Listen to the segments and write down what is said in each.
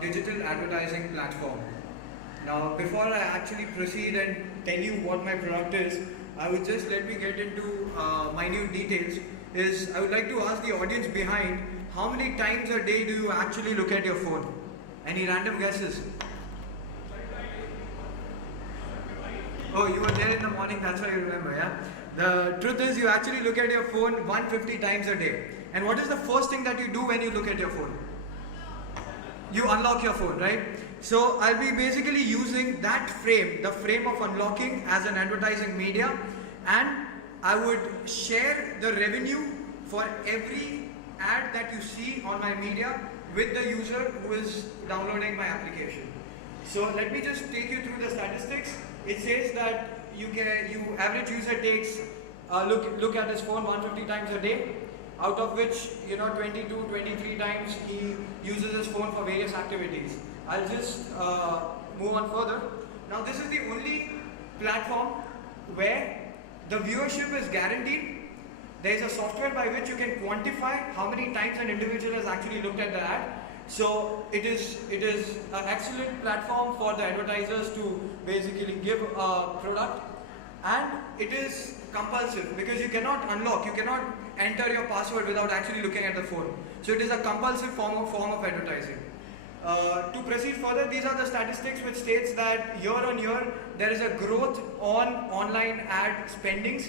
digital advertising platform. Now, before I actually proceed and tell you what my product is, I would just let me get into minute details. I would like to ask the audience behind, how many times a day do you actually look at your phone? Any random guesses? Oh, you were there in the morning, that's why you remember, yeah? The truth is, you actually look at your phone 150 times a day. And what is the first thing that you do when you look at your phone? You unlock your phone, right? So I'll be basically using that frame, the frame of unlocking, as an advertising media, and I would share the revenue for every ad that you see on my media with the user who is downloading my application. So let me just take you through the statistics. It says that average user takes look at his phone 150 times a day, out of which 22, 23 times he uses his phone for various activities. I'll just move on further. Now this is the only platform where the viewership is guaranteed. There is a software by which you can quantify how many times an individual has actually looked at the ad. So it is an excellent platform for the advertisers to basically give a product, and it is compulsive because you cannot unlock, you cannot enter your password without actually looking at the phone. So it is a compulsive form of advertising. To proceed further, these are the statistics which states that year on year there is a growth on online ad spendings.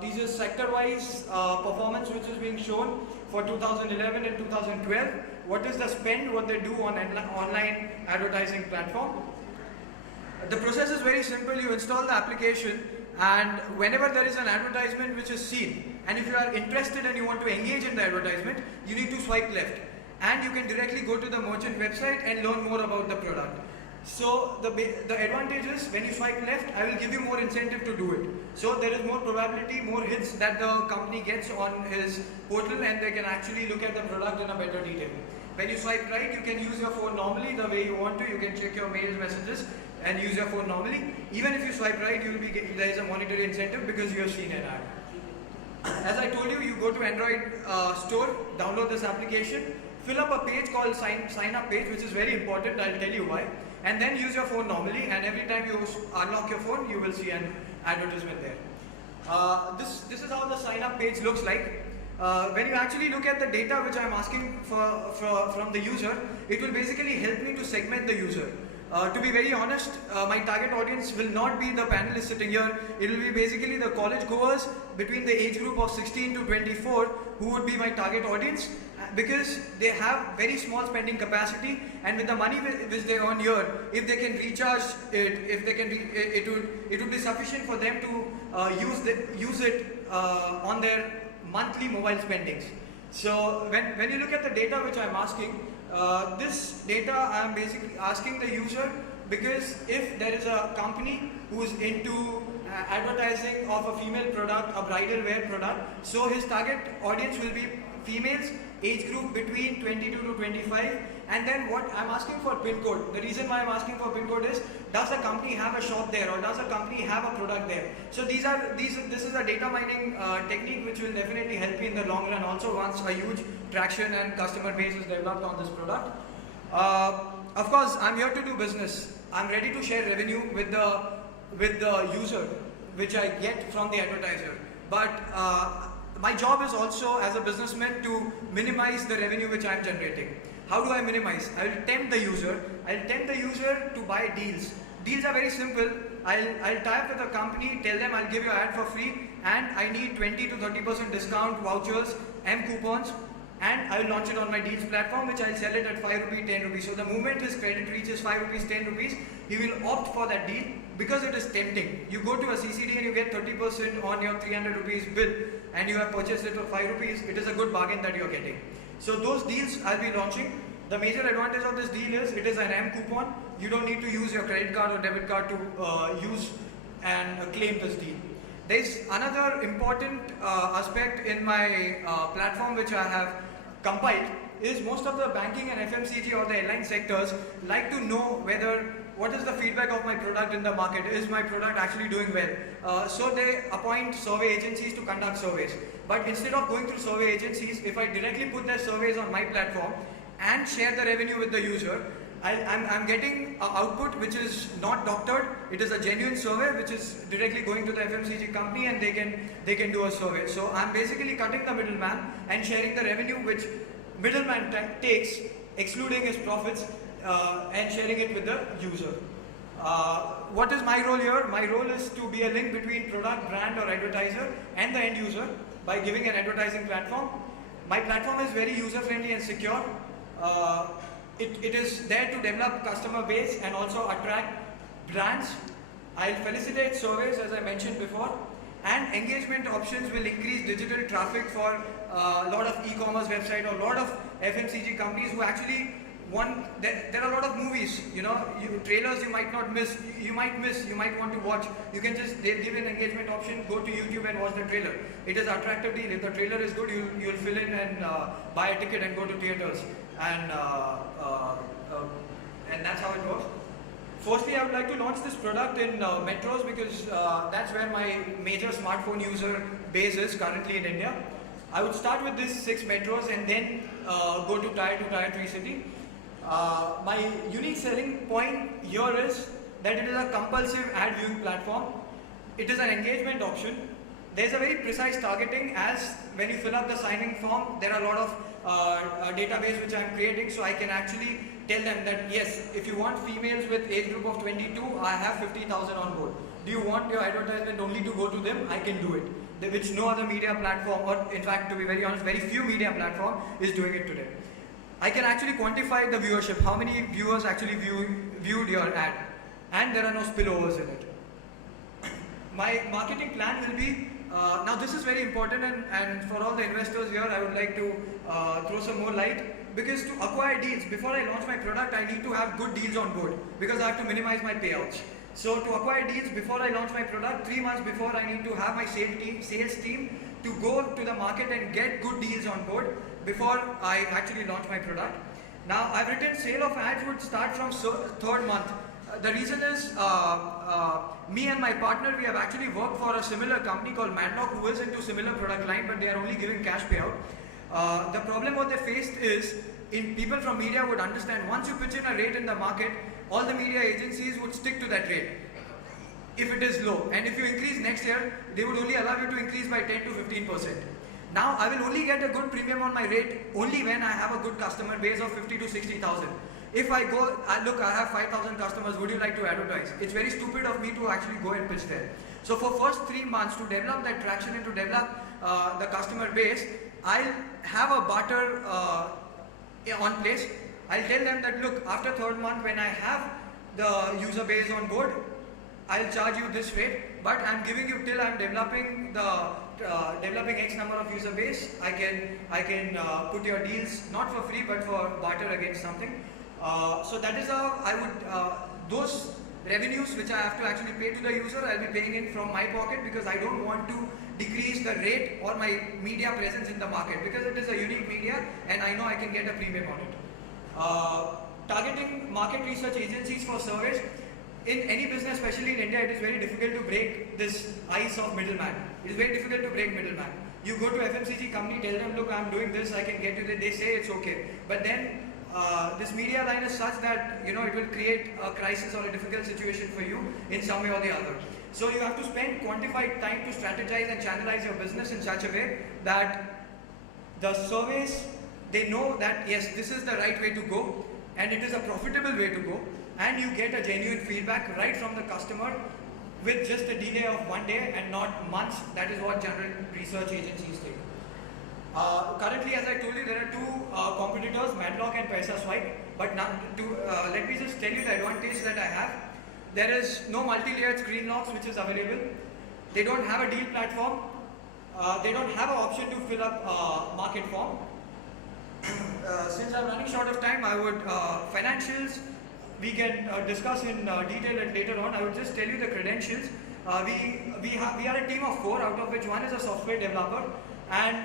These are sector-wise performance which is being shown for 2011 and 2012. What is the spend, what they do on online advertising platform? The process is very simple. You install the application, and whenever there is an advertisement which is seen, and if you are interested and you want to engage in the advertisement, you need to swipe left, and you can directly go to the merchant website and learn more about the product. So the advantage is, when you swipe left, I will give you more incentive to do it. So there is more probability, more hits that the company gets on his portal, and they can actually look at the product in a better detail. When you swipe right, you can use your phone normally the way you want to. You can check your mails, messages, and use your phone normally. Even if you swipe right, there is a monetary incentive because you have seen an ad. As I told you, you go to Android store, download this application, fill up a page called sign up page, which is very important. I'll tell you why. And then use your phone normally, and every time you unlock your phone, you will see an advertisement there. This is how the sign up page looks like. When you actually look at the data which I'm asking from the user, it will basically help me to segment the user. To be very honest, my target audience will not be the panelists sitting here. It will be basically the college goers between the age group of 16 to 24 who would be my target audience, because they have very small spending capacity, and with the money which they earn here, if they can recharge it, it would be sufficient for them to use it on their monthly mobile spendings. So when you look at the data which I'm asking, this data I'm basically asking the user because if there is a company who is into advertising of a female product, a bridal wear product, so his target audience will be females, age group between 22 to 25, and then what I'm asking for pin code. The reason why I'm asking for pin code is, does the company have a shop there, or does the company have a product there? So this is a data mining technique which will definitely help you in the long run also once a huge traction and customer base is developed on this product. Of course, I'm here to do business. I'm ready to share revenue with the user which I get from the advertiser. But my job is also, as a businessman, to minimize the revenue which I'm generating. How do I minimize? I will tempt the user. I'll tempt the user to buy deals. Deals are very simple. I'll tie up with a company, tell them I'll give you an ad for free, and I need 20 to 30% discount vouchers and coupons, and I will launch it on my deals platform, which I'll sell it at 5 rupees, 10 rupees. So the moment his credit reaches 5 rupees, 10 rupees, he will opt for that deal because it is tempting. You go to a CCD and you get 30% on your 300 rupees bill, and you have purchased it for 5 rupees. It is a good bargain that you're getting. So those deals I'll be launching. The major advantage of this deal is it is an M coupon. You don't need to use your credit card or debit card to use and claim this deal. There's another important aspect in my platform which I have compiled is most of the banking and FMCG or the airline sectors like to know what is the feedback of my product in the market. Is my product actually doing well? So they appoint survey agencies to conduct surveys. But instead of going through survey agencies, if I directly put their surveys on my platform, and share the revenue with the user. I'm getting an output which is not doctored. It is a genuine survey which is directly going to the FMCG company, and they can do a survey. So I'm basically cutting the middleman and sharing the revenue which middleman takes, excluding his profits, and sharing it with the user. What is my role here? My role is to be a link between product, brand or advertiser and the end user by giving an advertising platform. My platform is very user friendly and secure. It is there to develop customer base and also attract brands. I'll facilitate surveys as I mentioned before, and engagement options will increase digital traffic for a lot of e-commerce website or a lot of FMCG companies who actually want, there are a lot of movies, trailers you might not miss, you might want to watch. You can just, they'll give an engagement option, go to YouTube and watch the trailer. It is attractive deal. If the trailer is good, you'll fill in and buy a ticket and go to theaters. And that's how it works. Firstly, I would like to launch this product in metros because that's where my major smartphone user base is currently in India. I would start with these 6 metros and then go to Tier 2, Tier 3 city. My unique selling point here is that it is a compulsive ad viewing platform. It is an engagement option. There's a very precise targeting, as when you fill up the signing form, there are a lot of database which I'm creating, so I can actually tell them that yes, if you want females with age group of 22, I have 50,000 on board. Do you want your advertisement only to go to them? I can do it, which no other media platform, or in fact to be very honest, very few media platform is doing it today. I can actually quantify the viewership, how many viewers actually viewed your ad, and there are no spillovers in it. My marketing plan will be, now this is very important, and for all the investors here, I would like to throw some more light, because to acquire deals, before I launch my product, I need to have good deals on board, because I have to minimize my payouts. So to acquire deals before I launch my product, 3 months before, I need to have my sales team to go to the market and get good deals on board before I actually launch my product. Now I've written sale of ads would start from 3rd month. The reason is me and my partner, we have actually worked for a similar company called Madlock, who is into similar product line, but they are only giving cash payout. The problem what they faced is, people from media would understand, once you pitch in a rate in the market, all the media agencies would stick to that rate if it is low, and if you increase next year, they would only allow you to increase by 10 to 15%. Now I will only get a good premium on my rate only when I have a good customer base of 50 to 60,000. If I go, look, I have 5,000 customers, would you like to advertise? It's very stupid of me to actually go and pitch there. So for first 3 months, to develop that traction and to develop the customer base, I'll have a barter on place. I'll tell them that, look, after 3rd month, when I have the user base on board, I'll charge you this rate, but I'm giving you till I'm developing developing X number of user base. I can put your deals not for free but for barter against something. So that is how I would, those revenues which I have to actually pay to the user, I'll be paying in from my pocket, because I don't want to decrease the rate or my media presence in the market, because it is a unique media and I know I can get a premium on it. Targeting market research agencies for surveys. In any business, especially in India, it is very difficult to break this ice of middleman. It is very difficult to break middleman. You go to FMCG company, tell them, look, I'm doing this, I can get you that. They say it's okay. But then this media line is such that it will create a crisis or a difficult situation for you in some way or the other. So you have to spend quantified time to strategize and channelize your business in such a way that the surveys, they know that yes, this is the right way to go and it is a profitable way to go, and you get a genuine feedback right from the customer with just a delay of 1 day and not months. That is what general research agencies take. Currently, as I told you, there are 2 competitors, Madlock and PaisaSwipe. But now, let me just tell you the advantage that I have. There is no multi-layered screen locks which is available. They don't have a deal platform. They don't have an option to fill up market form. Since I'm running short of time, I would, financials, we can discuss in detail and later on. I would just tell you the credentials. We are a team of 4, out of which 1 is a software developer, and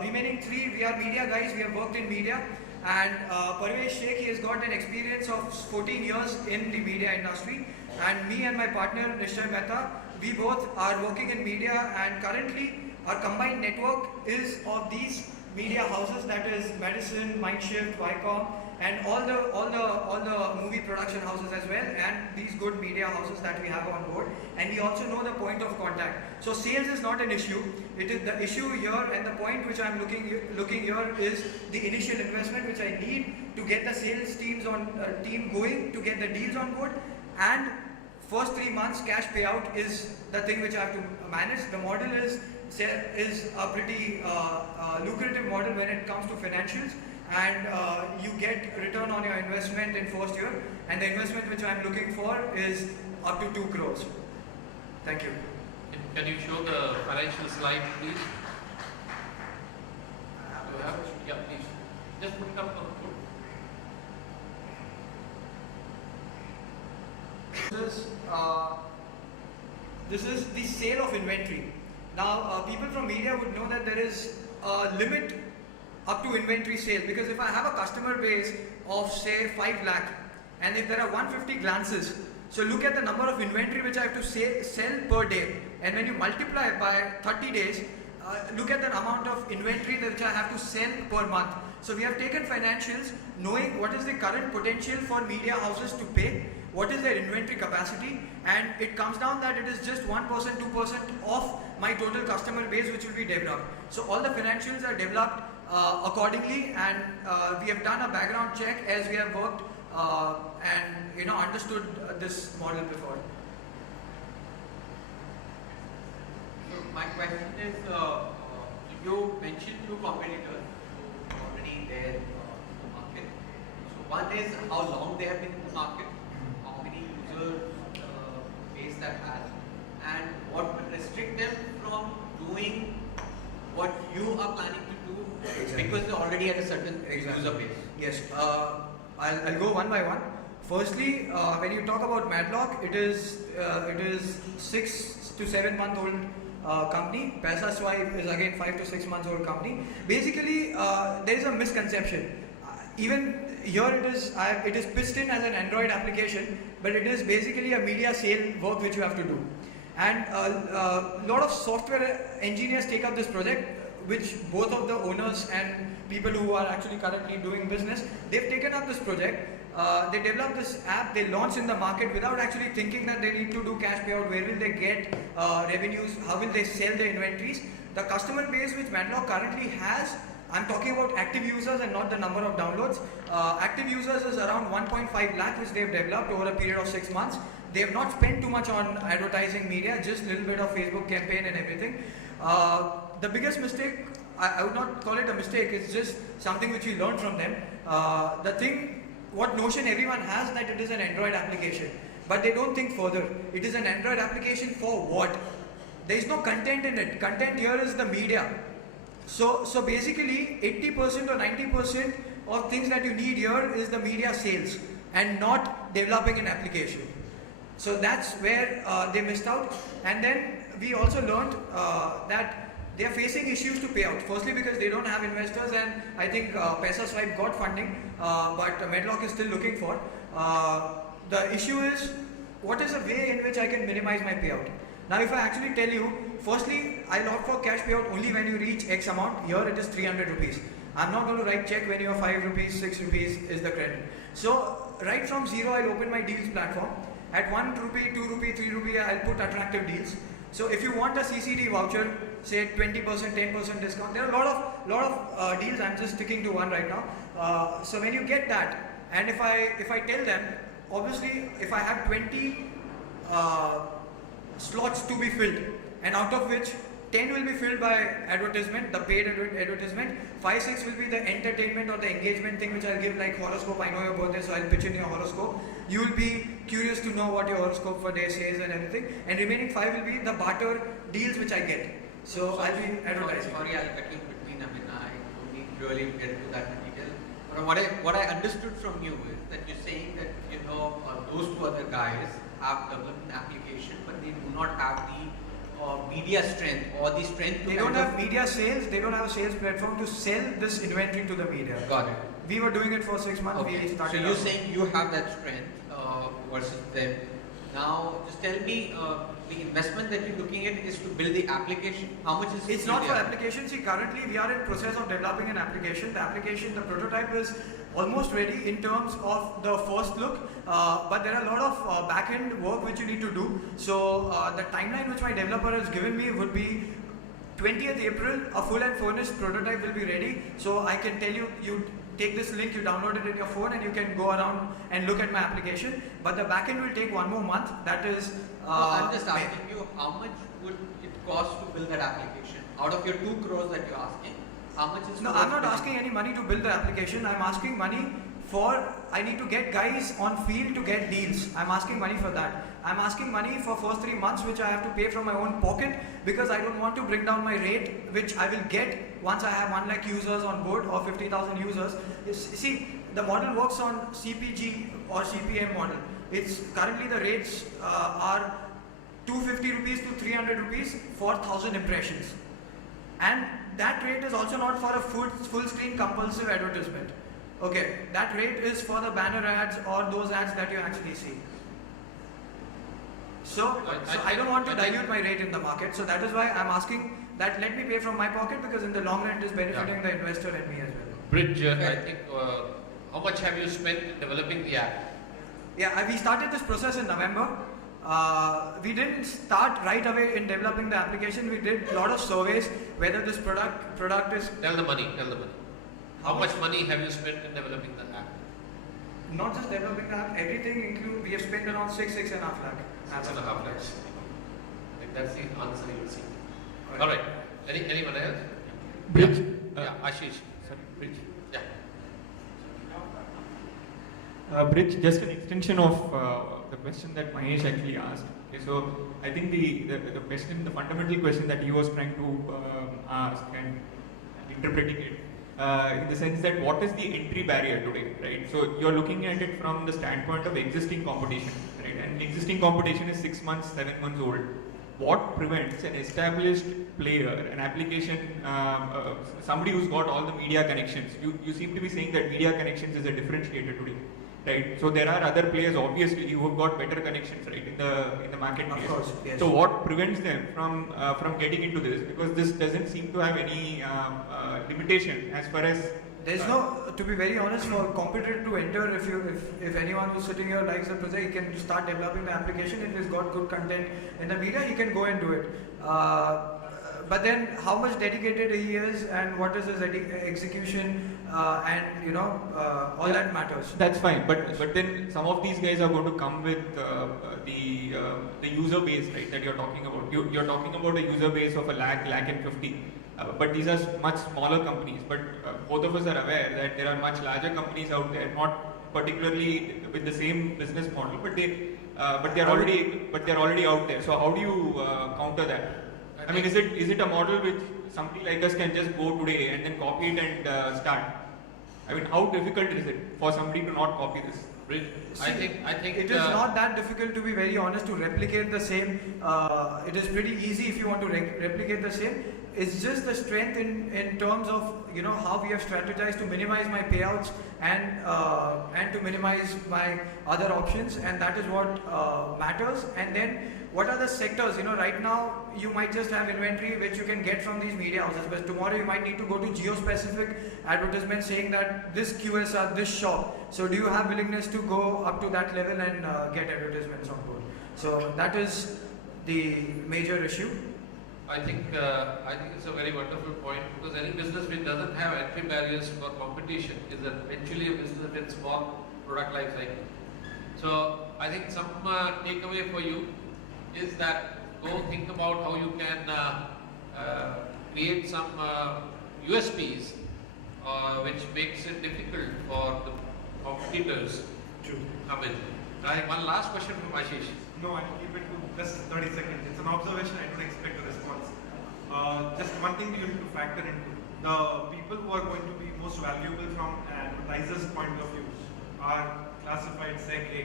remaining 3, we are media guys. We have worked in media, and Parvesh Sheikh, he has got an experience of 14 years in the media industry, and me and my partner Nishchay Mehta, we both are working in media, and currently our combined network is of these media houses, that is Madison, Mindshift, Viacom, and all the movie production houses as well, and these good media houses that we have on board. And we also know the point of contact. So sales is not an issue. It is the issue here, and the point which I'm looking here is the initial investment which I need to get the sales team going, to get the deals on board, and first 3 months cash payout is the thing which I have to manage. The model is a pretty lucrative model when it comes to financials, and you get return on your investment in first year, and the investment which I am looking for is up to 2 crores. Thank you. Can you show the financial slide, please? Do you have it? Yeah, please. Just put it up on the board. This is the sale of inventory. Now, people from media would know that there is a limit up to inventory sales, because if I have a customer base of say 5 lakh, and if there are 150 glances, so look at the number of inventory which I have to sell per day, and when you multiply it by 30 days, look at the amount of inventory which I have to sell per month. So we have taken financials knowing what is the current potential for media houses to pay, what is their inventory capacity, and it comes down that it is just 1%, 2% of my total customer base which will be developed. So all the financials are developed accordingly, and we have done a background check as we have worked and understood this model before. So my question is, you mentioned 2 competitors who are already there in the market. So one is how long they have been in the market, how many users base that has, and what would restrict them from doing what you are planning to do, because they already have a certain user base. Yes, I'll go one by one. Firstly, when you talk about Madlock, it is 6 to 7 month old company. PaisaSwipe is again 5 to 6 months old company. Basically, there is a misconception. Even here it is pitched in as an Android application, but it is basically a media sale work which you have to do. And a lot of software engineers take up this project, which both of the owners and people who are actually currently doing business, they've taken up this project. They developed this app, they launched in the market without actually thinking that they need to do cash payout, where will they get revenues, how will they sell their inventories. The customer base which Madlock currently has, I'm talking about active users and not the number of downloads. Active users is around 1.5 lakh which they've developed over a period of 6 months. They have not spent too much on advertising media, just a little bit of Facebook campaign and everything. The biggest mistake, I would not call it a mistake, it's just something which we learned from them. What notion everyone has that it is an Android application, but they don't think further. It is an Android application for what? There is no content in it. Content here is the media. So basically 80% or 90% of things that you need here is the media sales and not developing an application. So that's where they missed out. And then we also learned that they are facing issues to pay out. Firstly, because they don't have investors, and I think PaisaSwipe got funding, but Madlock is still looking for. The issue is, what is a way in which I can minimize my payout? Now, if I actually tell you, firstly, I'll opt for cash payout only when you reach X amount. Here it is 300 rupees. I'm not going to write check when you're 5 rupees, 6 rupees is the credit. So, right from zero, I'll open my deals platform. At 1 rupee, 2 rupee, 3 rupee, I'll put attractive deals. So if you want a CCD voucher, say 20%, 10% discount, there are a lot of deals. I'm just sticking to one right now. So when you get that, and if I tell them, obviously, if I have 20 slots to be filled, and out of which 10 will be filled by advertisement, the paid advertisement, 5, 6 will be the entertainment or the engagement thing which I'll give, like horoscope. I know your birthday, so I'll pitch in your horoscope. You will be curious to know what your horoscope for day says and everything, and remaining 5 will be the barter deals which I get. So I'll be advertising. Sorry, I'll cut you between. I mean, I don't need to really get into that detail. But what I understood from you is that you're saying that those 2 other guys have developed an application, but they do not have the media strength or the strength to. They don't have media sales. They don't have a sales platform to sell this inventory to the media. Got it. We were doing it for 6 months. Okay. We started. So you're saying you have that strength versus them. Now, just tell me, the investment that you're looking at is to build the application. How much is It's not for application. See, currently we are in process of developing an application. The prototype is almost ready in terms of the first look, but there are a lot of back-end work which you need to do. So the timeline which my developer has given me would be 20th April, a full and furnished prototype will be ready. So I can tell you, you take this link, you download it in your phone and you can go around and look at my application. But the backend will take 1 more month. That is... I'm just asking you, how much would it cost to build that application? Out of your 2 crores that you're asking, how much is... No, I'm not asking any money to build the application. I'm asking money for, I need to get guys on field to get deals. I'm asking money for that. I'm asking money for first 3 months which I have to pay from my own pocket because I don't want to bring down my rate which I will get once I have 1 lakh users on board or 50,000 users. See, the model works on CPG or CPM model. It's currently the rates are 250 rupees to 300 rupees for 1,000 impressions. And that rate is also not for a full screen compulsive advertisement. Okay, that rate is for the banner ads or those ads that you actually see. So I don't want to dilute my rate in the market. So that is why I'm asking that let me pay from my pocket because in the long run it is benefiting the investor and me as well. Bridge, I think, how much have you spent in developing the app? Yeah, we started this process in November. We didn't start right away in developing the application. We did a lot of surveys whether this product is... Tell the money. How much money have you spent in developing the app? Not just developing the app, everything include, we have spent around 6.5 lakh. 6.5 lakhs. I think that's the answer you will see. All right. Anyone else? Bridge. Yeah, Ashish. Sorry, Bridge. Yeah. Bridge, just an extension of the question that Mahesh actually asked. Okay, so I think the question, the fundamental question that he was trying to ask and interpreting it in the sense that what is the entry barrier today, right? So you're looking at it from the standpoint of existing competition, right? And existing competition is 6 months, 7 months old. What prevents an established player, an application, somebody who's got all the media connections? You seem to be saying that media connections is a differentiator today, right? So there are other players obviously who have got better connections, right, in the marketplace. Of course, yes. So what prevents them from getting into this? Because this doesn't seem to have any limitation as far as There's no, to be very honest, for a competitor to enter, if anyone who's sitting here likes the project, he can start developing the application. If he's got good content in the media, he can go and do it. But then how much dedicated he is and what is his execution and all that matters. That's fine, but then some of these guys are going to come with the user base, right, that you're talking about. You're talking about a user base of 1,50,000. But these are much smaller companies. But both of us are aware that there are much larger companies out there, not particularly with the same business model, but they're already out there. So how do you counter that? I mean, is it a model which somebody like us can just go today and then copy it and start? I mean, how difficult is it for somebody to not copy this? I think it is not that difficult, to be very honest, to replicate the same. It is pretty easy if you want to replicate the same. It's just the strength in terms of how we have strategized to minimize my payouts and to minimize my other options, and that is what matters. And then what are the sectors? Right now you might just have inventory which you can get from these media houses, but tomorrow you might need to go to geo-specific advertisements saying that this QSR, this shop. So do you have willingness to go up to that level and get advertisements on board? So that is the major issue. I think it's a very wonderful point, because any business which doesn't have entry barriers for competition is eventually a business with small product life cycle. So I think some takeaway for you is that go think about how you can create some USPs which makes it difficult for the competitors to come in. Right, one last question from Ashish. No, I'll keep it to just 30 seconds. It's an observation, I don't expect a response. Just one thing you need to factor into. The people who are going to be most valuable from an advertiser's point of view are classified Seg A,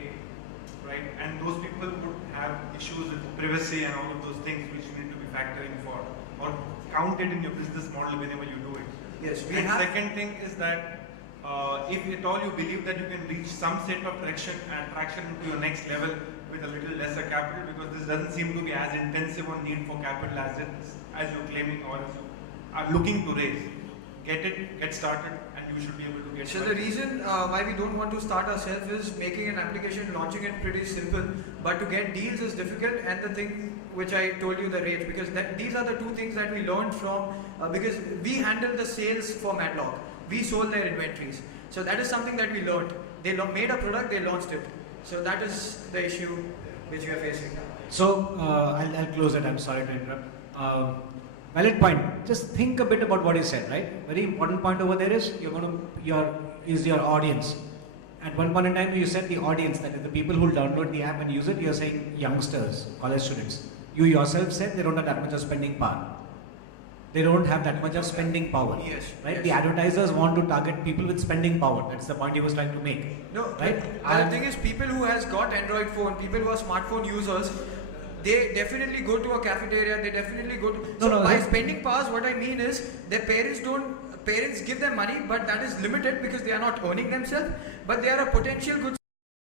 right? And those people would have issues with privacy and all of those things which you need to be factoring for, or count it in your business model whenever you do it. Yes, And second thing is that if at all you believe that you can reach some set of traction to your next level with a little lesser capital, because this doesn't seem to be as intensive on need for capital as you're claiming or as you are looking to raise. Get started, and you should be able to get So started. the reason why we don't want to start ourselves is making an application, launching it pretty simple, but to get deals is difficult, and the thing which I told you, the rates, because these are the two things that we learned from, because we handle the sales for Madlock. We sold their inventories. So that is something that we learned. They made a product, they launched it. So that is the issue which we are facing. So I'll close it. I'm sorry to interrupt. Valid point. Just think a bit about what you said, right? Very important point over there is your audience. At one point in time, you said the audience, that is the people who download the app and use it. You're saying youngsters, college students. You yourself said they don't have that much of spending power. They don't have that much of spending power. Yes. Right? Yes. The advertisers want to target people with spending power. That's the point he was trying to make. No, Right? the thing is, people who has got Android phone, people who are smartphone users, they definitely go to a cafeteria. They definitely go to. So by spending powers, what I mean is, their parents give them money, but that is limited because they are not owning themselves. But they are a potential good